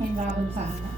in Ravam Sahana.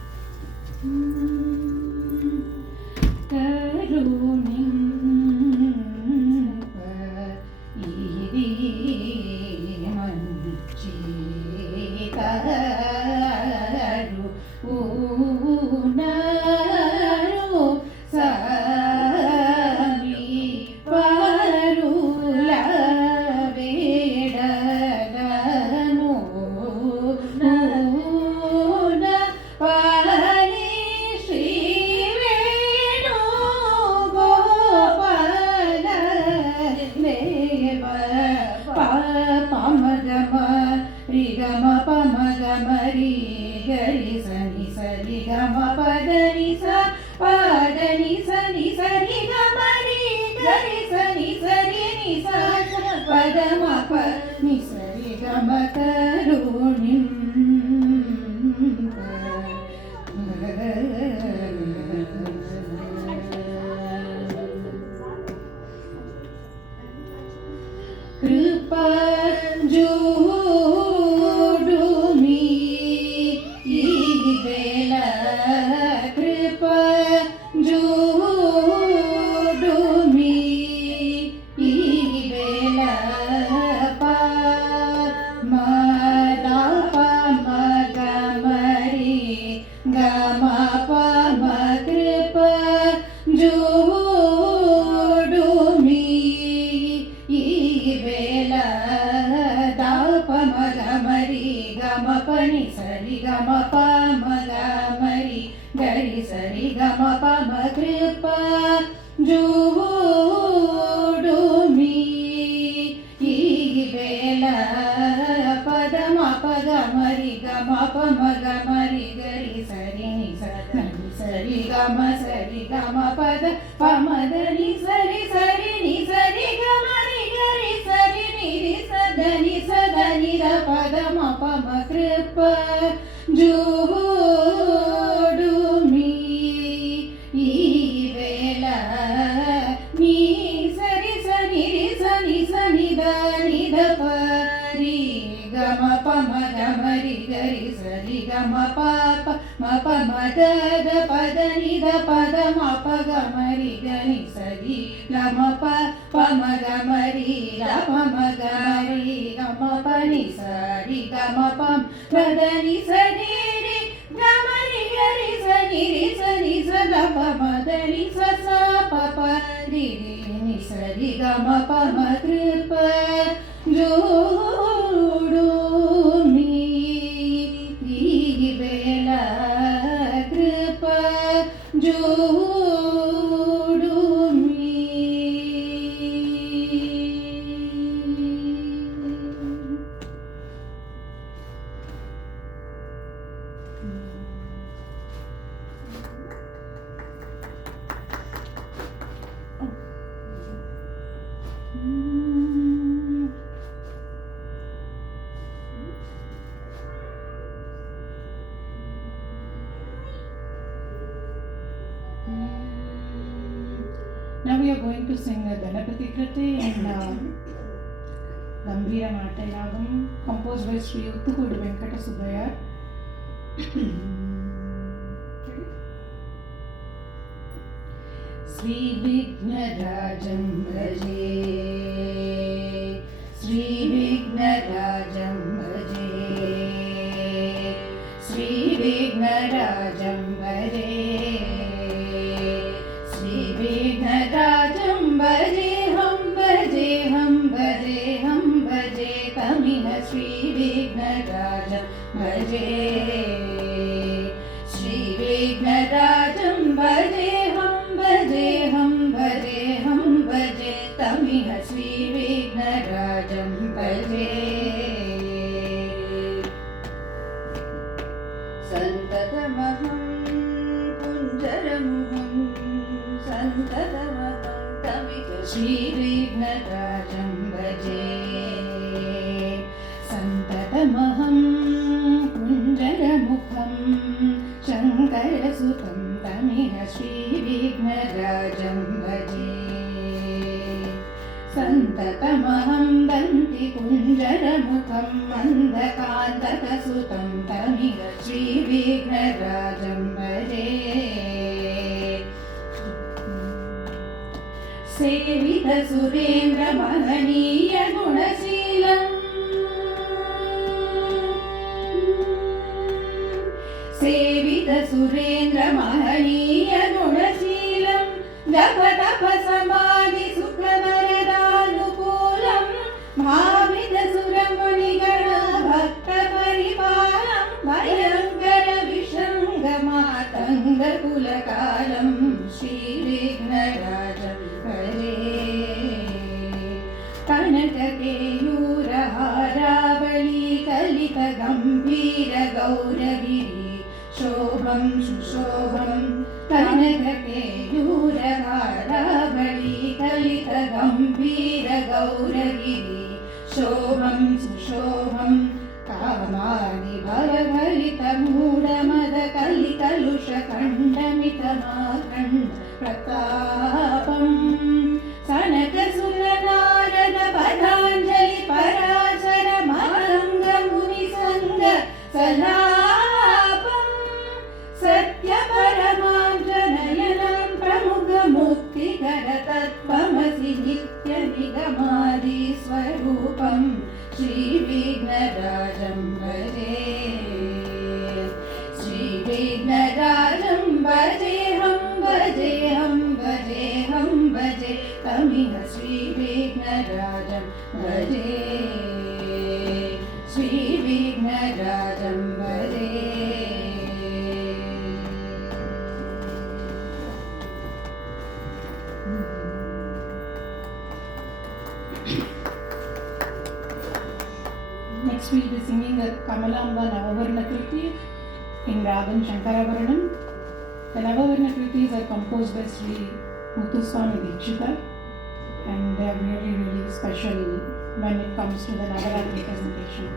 Now we are going to sing Ganapati Kriti in Gambhira Natyaragam, composed by Sri Uttukudu Venkata Subbaya. Sri Vignarajam Bhaje, Sri Vignarajam Bhaje, Sri Vignarajam Bhaje. Vignarajam bhaje hum bhaje tamiha Shri Vignarajam bhaje Shri Vignarajam bhaje hum bhaje tamiha Shri Vignarajam bhaje santatamaham kunjaramuham Shri Vignarajam bhaje santatamaham kunjaramukham Shankarasutam tamiha Shri Vignarajam bhaje santatamaham danti कुञ्जरमुखं मन्दकान्तकसुतं तमिह श्रीविघ्नराजं भजे सेवितसुरेन्द्रमहनीयगुणशीलम् सेवितसुरेन्द्रमहनीयगुणशीलं जपतपसमाधिसुखवरदानुकूलं भावितसुरमुनिगण भक्तपरिपालं भयङ्करविशृङ्गमातङ्गकुलकालं श्रीविघ्नराजं भजे कनककेयूरहारावळी कलितगम्भीरगौरगिरि शोभं सुशोभं कनककेयूरहारावळी कलितगम्भीरगौरगिरि शोभं सुशोभं कामानि भवभरितमूढमदकलिकलुषखण्डमितमाखण्ड प्रतापम् सनकसुरनारद पदाञ्जलि पराशर मातङ्ग मुनिसङ्ग सलापम् सत्यपरमाञ्जनयनं प्रमुखमुक्तिकर तत्त्वमसि नित्यनिगमादिस्वरूपं श्रीविघ्नराजं भजे श्रीविघ्नराजं भजेऽहं भजेऽहं भजेऽहं भजे तमिह श्रीविघ्नराजं भजे श्रीविघ्नराजं भजे Next we'll be singing a Kamalamba Navavarna Kriti in Ragam Shankarabaranam. The Navavarna Kritis are composed by Sri Muthuswami Dikshita and they are really, really special when it comes to the Navaratri presentation.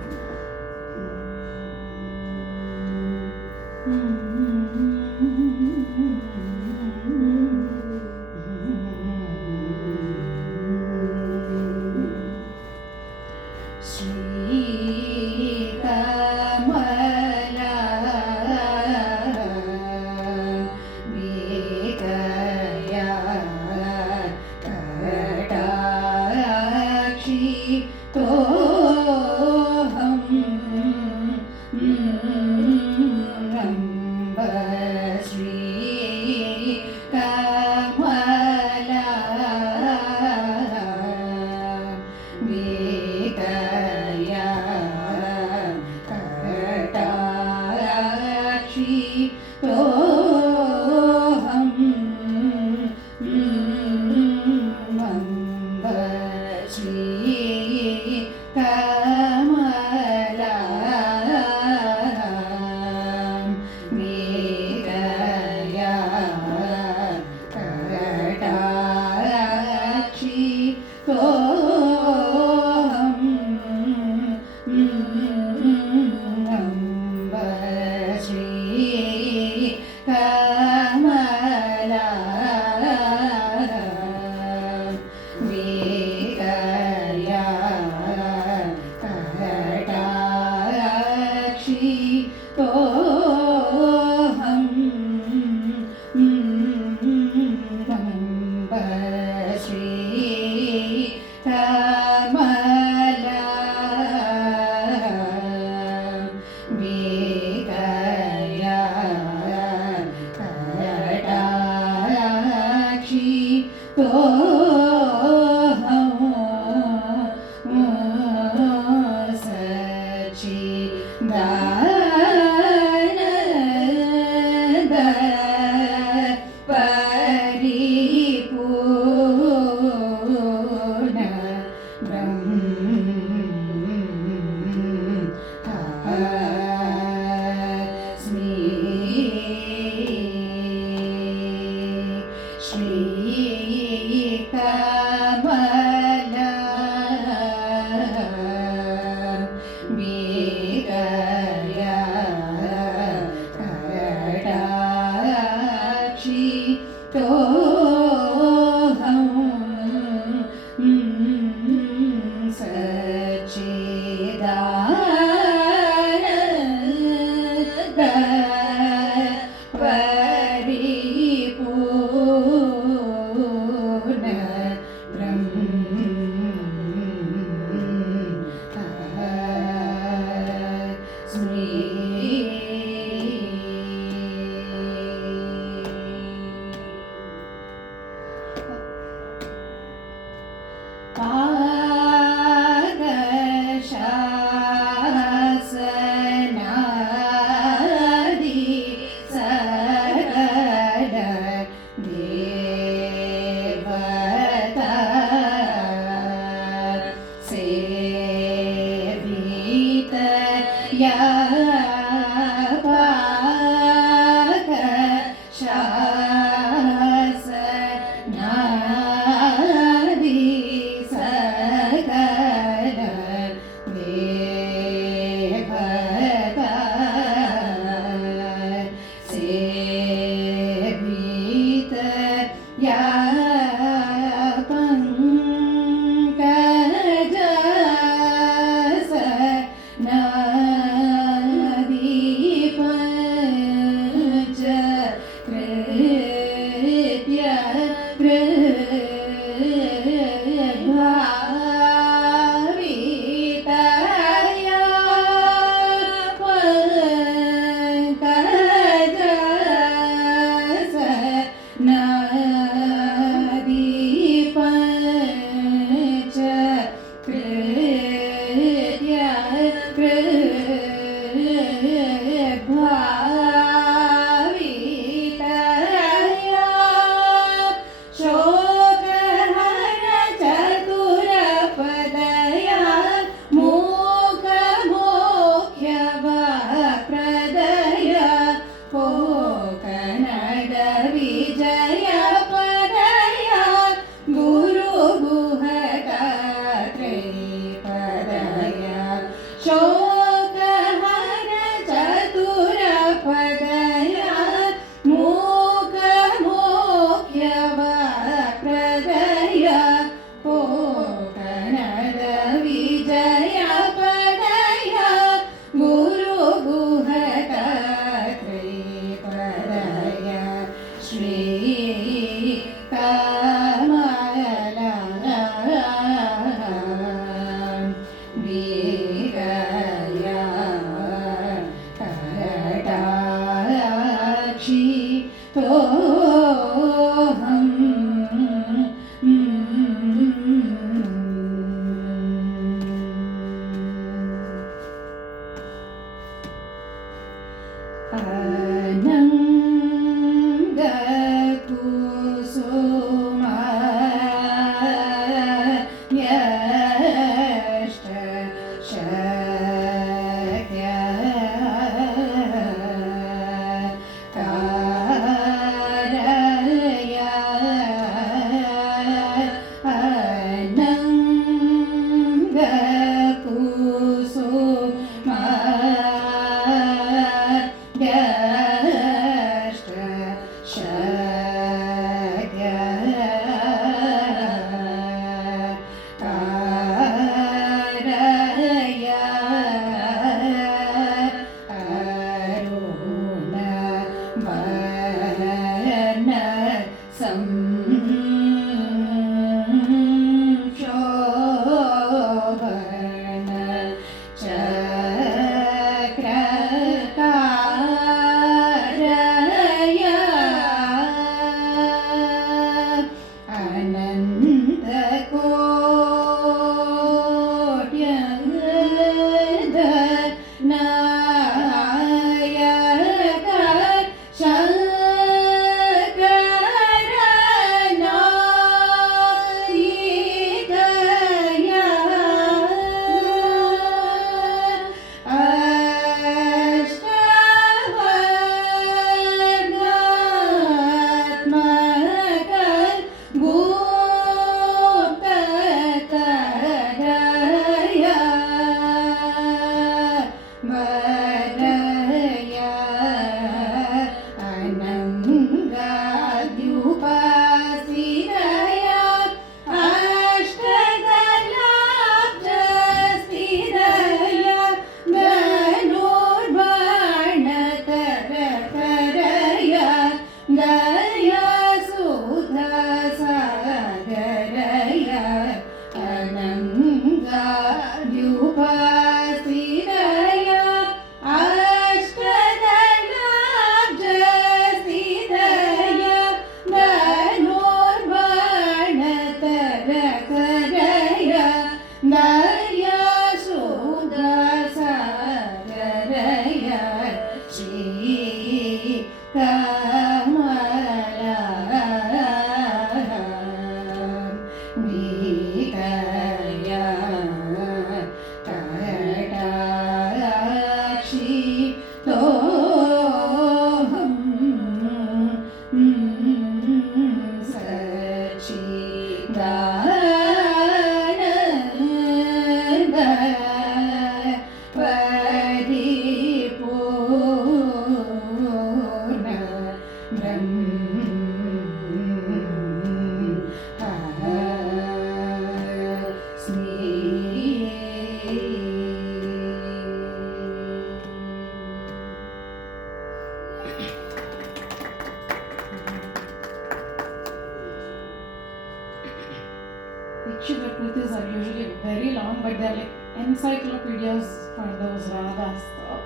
Kritis are usually very long, but they're like encyclopedias for those ragas. So,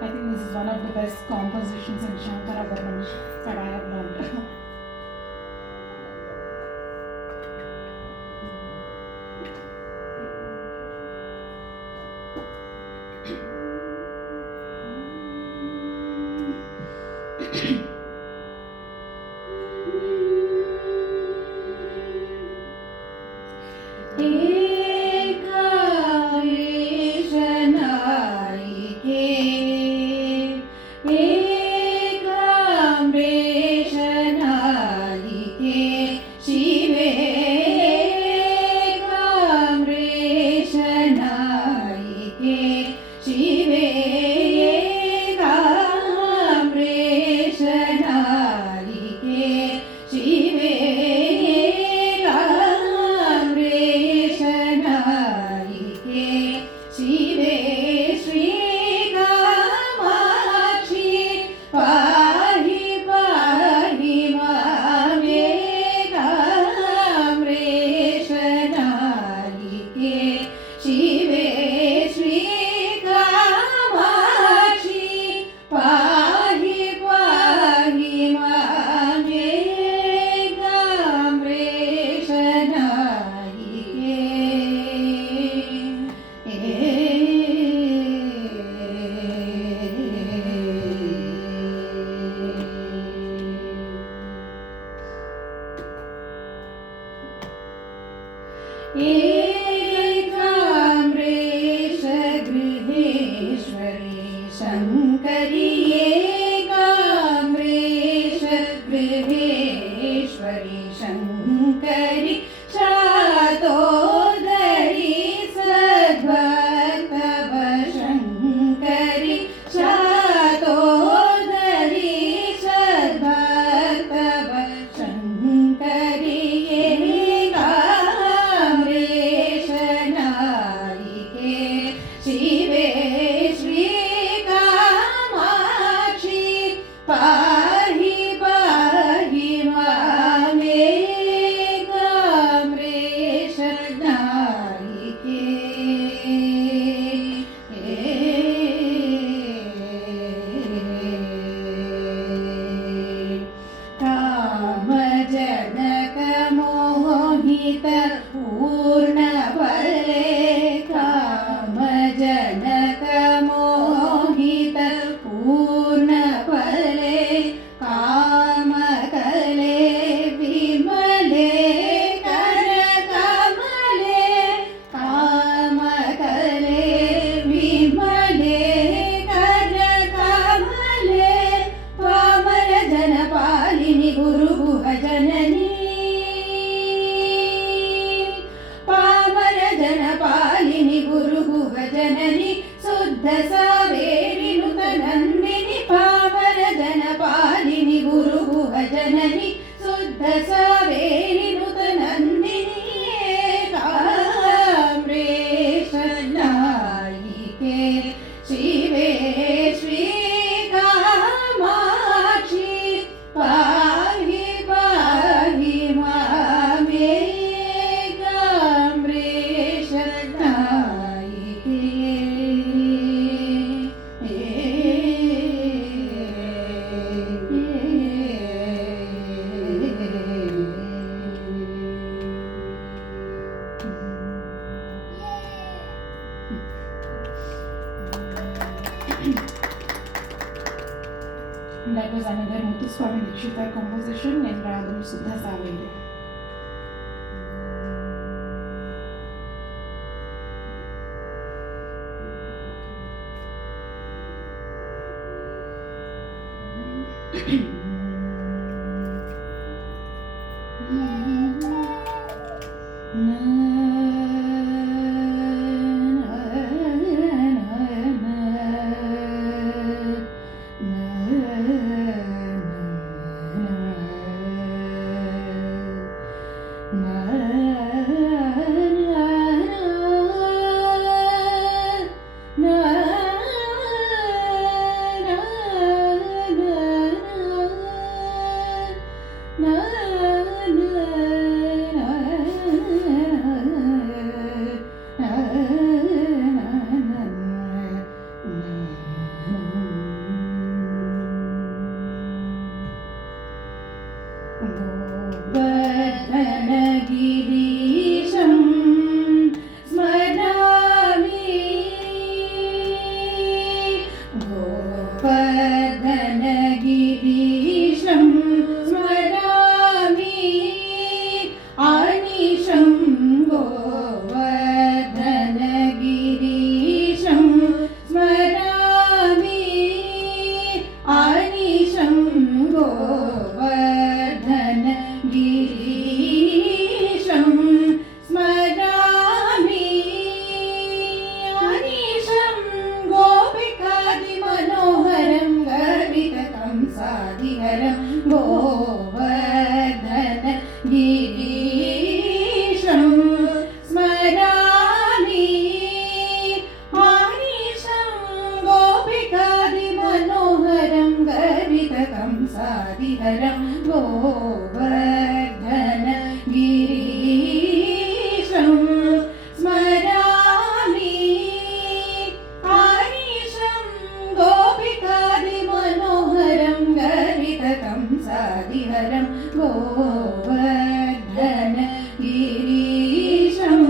I think this is one of the best compositions in Shankarabharanam that I have learned. Shive Kamresha शङ्करि एकाम्रेश गृहेश्वरि शङ्करि शातोदरि सद्भक्तव शङ्करि शातोदरि सद्भक्तव शङ्करि एकाम्रेश नायिके शिवे श्रीकामाक्षि पाहि पाहि मामेकाम्रेश नायिके कामजनक मोहित पूर्णफले कामजनक मोहित पूर्णफले कामकले विमले करकमले कामकले विमले करकमले Palmer जनपालिनि Guruguha जननी Palmer जनपालिनि Guruguha जननी शुद्ध सावेरि नुत नन्दिनि Palmer जनपालिनि Guruguha जननी शुद्ध सावेरि नुत नन्दिनि एकाम्रेश नायिके शिवे श्रीकामाक्षि पाहि पाहि मामेकाम्रेश नायिके That was another Muthuswami Dikshita composition in Ragam Suddha Saveri. गोवर्धनगिरीशं स्मरामि गोवर्धनगिरीशं स्मरामि आनिशं गोवर्धनगिरीशं स्मरामि आनिशं गोवर्धनगिरीशं स्मरामि आनिशं गोपिकादिमनोहरं गर्वितकंसादिहरं गोवर्धनगिरीशं स्मरामि आनिशं गोपिकादिमनोहरं गर्वितकंसादिहरं गोवर्धनगिरीशं स्मरामि आनिशं गोपिकादिमनोहरं गर्वितकंसादिहरं गोवर्धनगिरीशं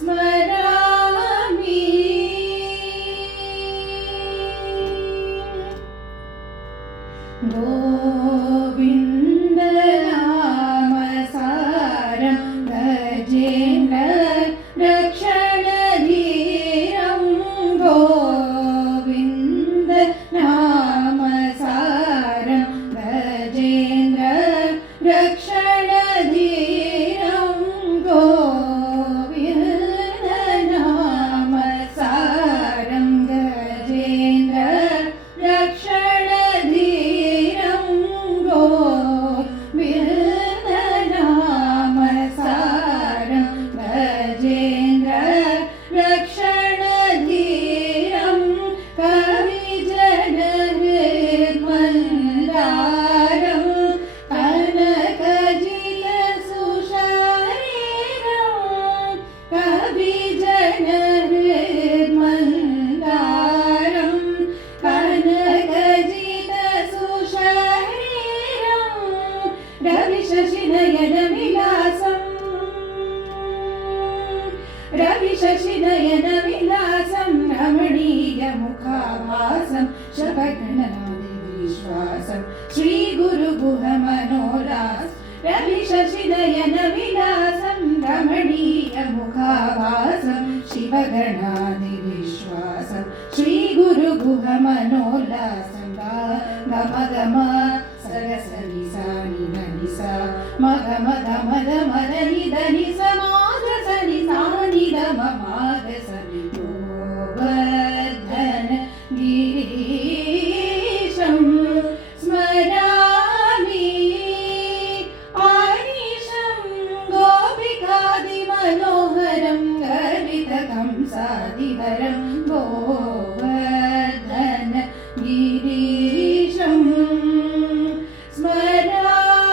स्मरामि गोविन्दनामसारं गजेन्द्र रक्षणधीरं गोविन्द मुखाभासं शपगणनादि विश्वासं श्रीगुरुगुहमनोलास रविशशिनयन विलासं रमणीयमुखाभासं शिवगणादि विश्वासं श्रीगुरुगुहमनोल्लासं गम गम सरस निसा निध निसा मग मद मद मद निध निस माग सनि सा निध माग सनि गोवर्धन गिरीशं स्मरामि आनिशं गोपिकादिमनोहरं गर्वितकंसादिहरं गोवर्धन गिरीशं स्मरामि।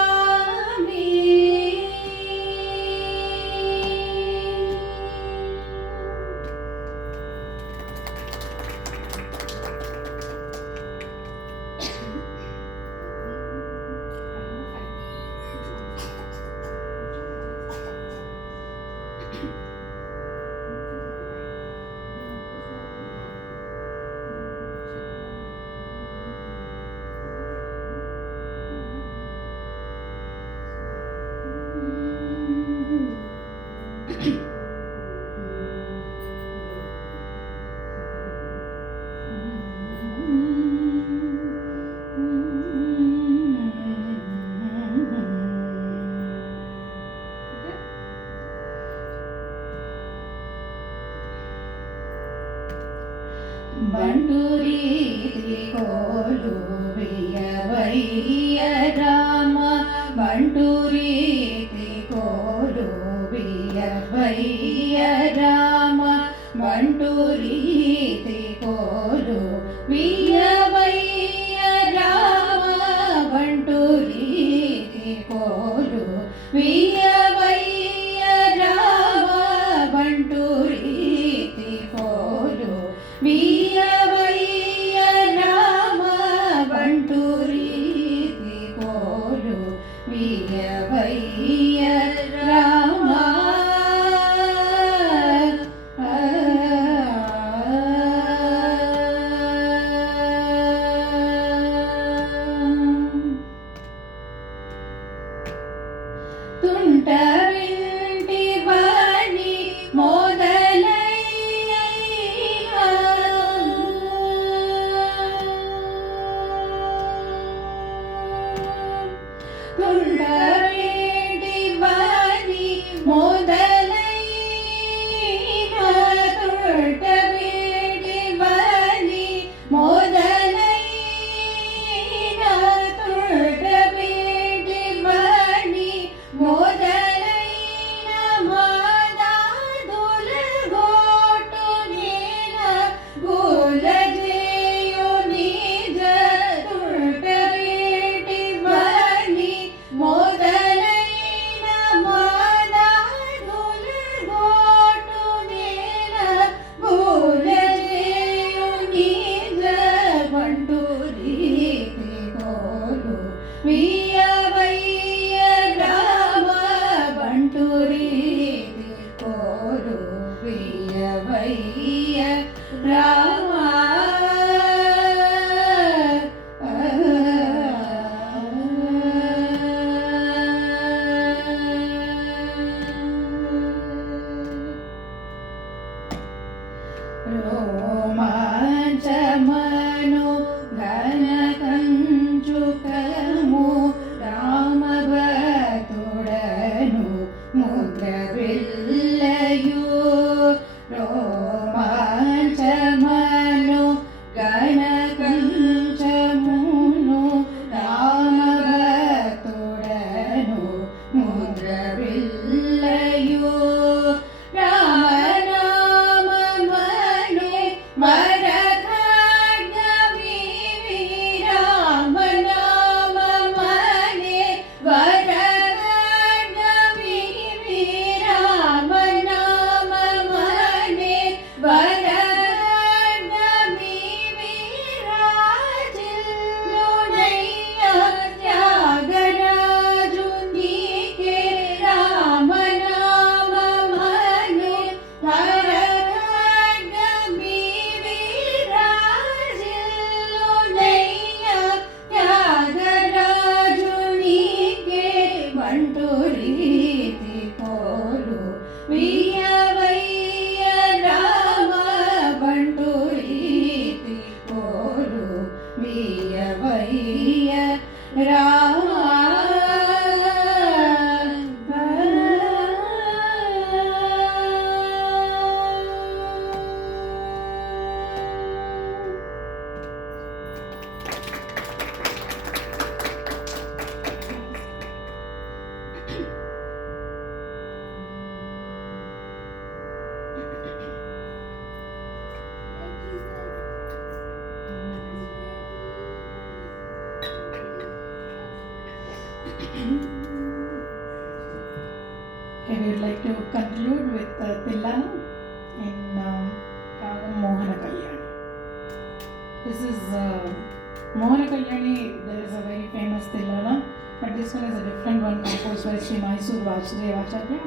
बंटूरीति कोलु वियवैय राम बंटूरीति कोलु वियवैय राम बंटूरीति कोलु वियवैय राम बंटूरीति कोलु वियवैय राम बंटूरीति कोलु वियवैय राम बंटूरीति कोलु वियवैय राम ತುಂಟವಿಂಟಿ ಬನಿ ಮೊದಲಯ್ಯ ತುಂಟವಿಂಟಿ ಬನಿ ಮೊದಲಯ್ಯ ತುಂಟವಿಂಟಿ ಬನಿ ಮೊದಲಯ್ಯ ತುಂಟವಿಂಟಿ ಬನಿ ಮೊದಲೈನ ಮಾದಾದುಲ ಗೋಟು ನೀನ ಗುಲಜೆಯು ನಿಜ ತುಂಟವೇಟಿ ಬನಿ ಮೊದಲೈನ ಮಾದಾದುಲ ಗೋಟು ನೀನ ಗುಲಜೆಯು ನಿಜ ಬಂಟೂರೀತಿ ಕೋಲು ವಿಯವೈಯ ರಾಮ ಬಂಟೂರೀತಿ ಕೋಲು ವಿಯವೈಯ ರಾಮ रोमाञ्चमनो घनकञ्चुकमु रामभक्तुडनु मुद्रविल्लयु रोमाञ्चमनो घनकञ्चमुनु रामभक्तुडनु मुद्रविल्लयु रामनाममनु मरखड्गविल्लयु ಕೈಯ Rama Okay, we would like to conclude with Tillana in Ragam Mohana Kalyani. This is Mohana Kalyani. There is a very famous Tillana, but this one is a different one composed by Sri Mysore Vasudevacharya.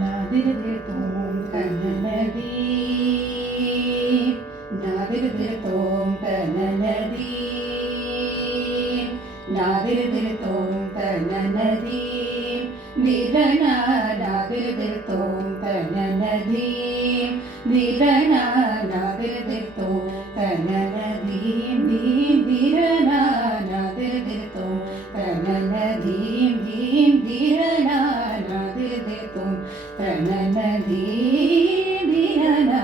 Nadirdirtom Kananadi, Nadirdirtom Kananadi, Nadirdirtom Kananadi, Dirana, Nadirdirtom Kananadi, Dirana, Nadirdirtom Kananadi, Dirana, Nadirdirtom Kananadi, Dirana, Nadirdirtom Kananadi, Dirana,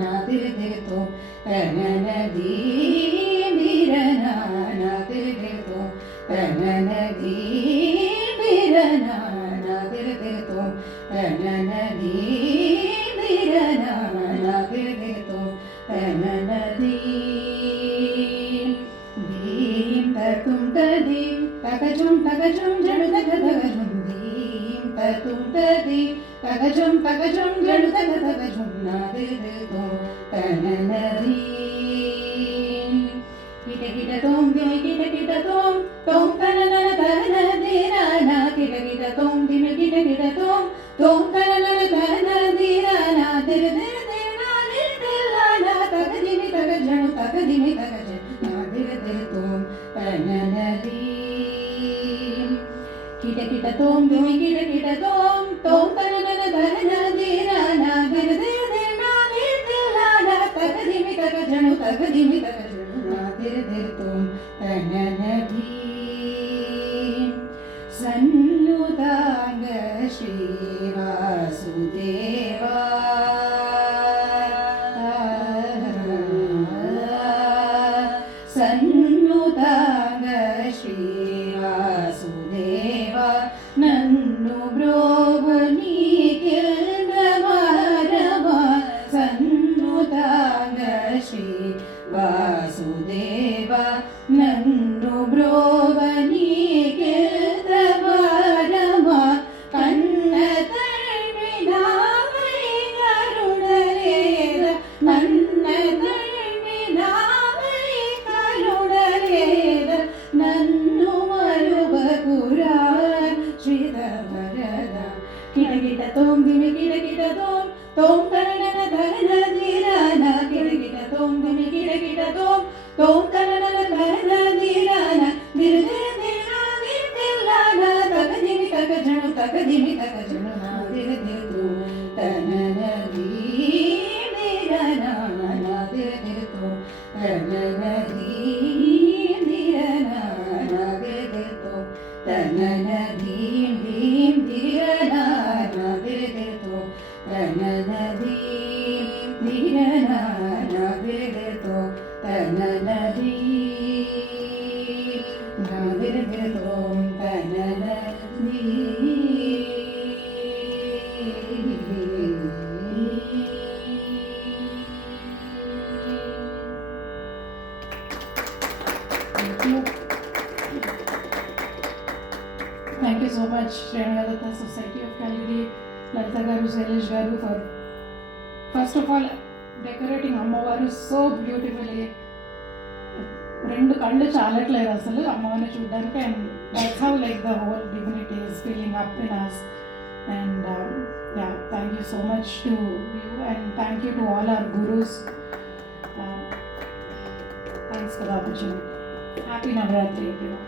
Nadirdirtom Kananadi, Dirana, Nadirdirtom Kananadi, Dirana, Nadirdirtom Kananadi, Dirana, Nadirdirtom Kananadi. Dim tatum tadim, takajum takajum jadu takajum. Dim tatum tadim, takajum takajum jadu takajum. Nadirdirtom Kananadi. Kita kita tom, dimi kita tom, tom kanana kanadina. Kita kita tom, dimi kita tom, tom kanana kanadina. Dir dir dir na dir dillana, takadimi takajanu takadimi takajanu. Nadirdirtom Kananadi. Kita kita tom, dimi kita tom, tom kanana kanadina. Dir dir dir na dir dillana, takadimi takajanu takadimi takajanu. Nadirdirtom Kananadi. Sannudanga Shri Vasudeva, Sannudanga Shri Vasudeva, Nannu Brobani Kildamarama, Sannudanga Shri Vasudeva, Nannu Brobani Kildamarama, Kanna Thalvi Navai Karunareda, Nanna Thalvi Navai Karunareda, Nannu Marubakura Shrita Varada. Kita kita tom, dimi kita tom, tom kanana kanadina. Kita kita tom, dimi kita tom, tom kanana kanadina. Dir dir dir na dir dillana, takadimi takajanu takadimi takajanu. Nadirdirtom Kananadi, dirana, nadirdirtom Kananadi, dirana, nadirdirtom Kananadi, dirana, nadirdirtom Kananadi, dirana, nadirdirtom Kananadi, nadirdirtom Kananadi. Thank you so much, Srinivadata Society of Calgary, Lalita Garu, Shailesh Garu, for first of all decorating Ammavaru so beautifully. రెండు కళ్ళు చాలట్లేదు అసలు అమ్మవారిని చూడడానికి, and that's how like the whole divinity is feeling up in us. And yeah, thank you so much to you, and thank you to all our gurus. Thanks for the opportunity. Happy Navratri everyone.